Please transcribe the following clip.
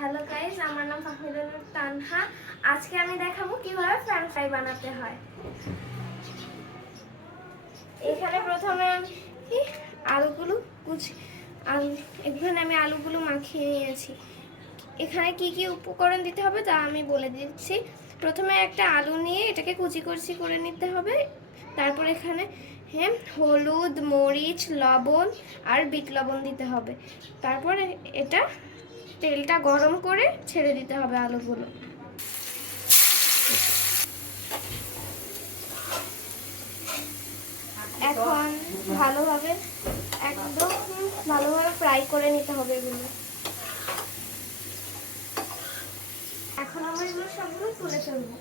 Hello guys, আমার নাম ফাহমিদুন তানহা। আজকে আমি দেখাবো কিভাবে ফ্রেঞ্চ ফ্রাই বানাতে হয়। এখানে প্রথমে আমি আলুগুলো এখানে আমি আলুগুলো মাখিয়ে নিয়েছি। এখানে কি কি উপকরণ দিতে হবে তা আমি বলে দিচ্ছি। প্রথমে একটা আলু নিয়ে এটাকে কুচি কুচি করে নিতে হবে। তারপর এখানে হলুদ, মরিচ, লবণ আর বিট লবণ দিতে হবে। তারপরে এটা তেলটা গরম করে ছেড়ে দিতে হবে আলুগুলো। এখন একদম ভালোভাবে ফ্রাই করে নিতে হবে এগুলো। এখন আমরা এগুলো সবগুলো তুলে ফেলবো।